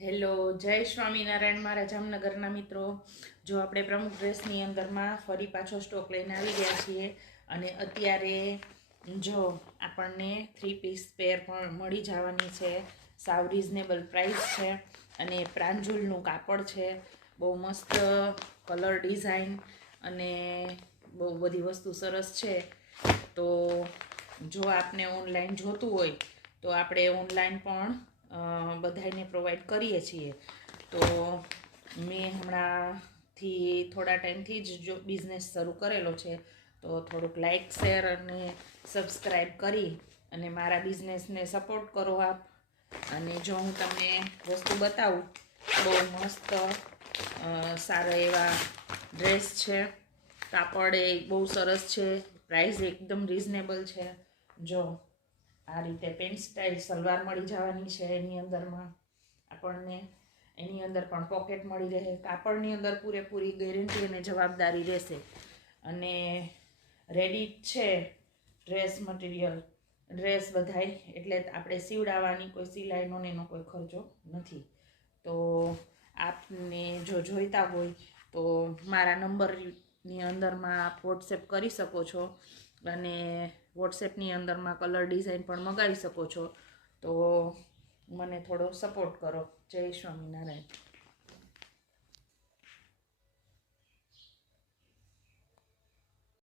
Hello, જય સ્વામિનારાયણ મારા જામનગરના મિત્રો। જો આપણે પ્રમુખ ડ્રેસની અંદરમાં ફરી પાછો સ્ટોક લઈને આવી ગયા છીએ અને અત્યારે જો આપણને 3 પીસ પેર પણ મળી જવાની છે। સાવ રિઝનેબલ પ્રાઇસ છે અને પ્રાંજુલનું કાપડ છે। બહુ મસ્ત કલર ડિઝાઇન અને બહુ બધી વસ્તુ સરસ છે। તો જો આપને ઓનલાઈન જોતું હોય તો આપણે ઓનલાઈન પણ બધાને પ્રોવાઈડ કરીએ છીએ। તો મેં હમણાંથી થોડા ટાઈમથી જ જો બિઝનેસ શરૂ કરેલો છે, તો થોડુંક લાઇક શેર અને સબસ્ક્રાઈબ કરી અને મારા બિઝનેસને સપોર્ટ કરો આપ। અને જો હું તમને વસ્તુ બતાવું, બહુ મસ્ત સારા એવા ડ્રેસ છે। કાપડ એ બહુ સરસ છે, પ્રાઇસ એકદમ રિઝનેબલ છે। જો આ રીતે પેન્ટ સ્ટાઇલ સલવાર મળી જવાની છે। એની અંદરમાં આપણને એની અંદર પણ પોકેટ મળી રહે। કાપડની અંદર પૂરેપૂરી ગેરંટી અને જવાબદારી રહેશે અને રેડી છે ડ્રેસ મટીરિયલ। ડ્રેસ બધાય એટલે આપણે સીવડાવવાની કોઈ સિલાઈનો ને એનો કોઈ ખર્ચો નથી। તો આપને જો જોઈતા હોય તો મારા નંબરની અંદરમાં આપ વોટ્સએપ કરી શકો છો અને વોટ્સએપની અંદરમાં કલર ડિઝાઇન પણ મંગાવી શકો છો। તો મને થોડો સપોર્ટ કરો। જય સ્વામિનારાયણ।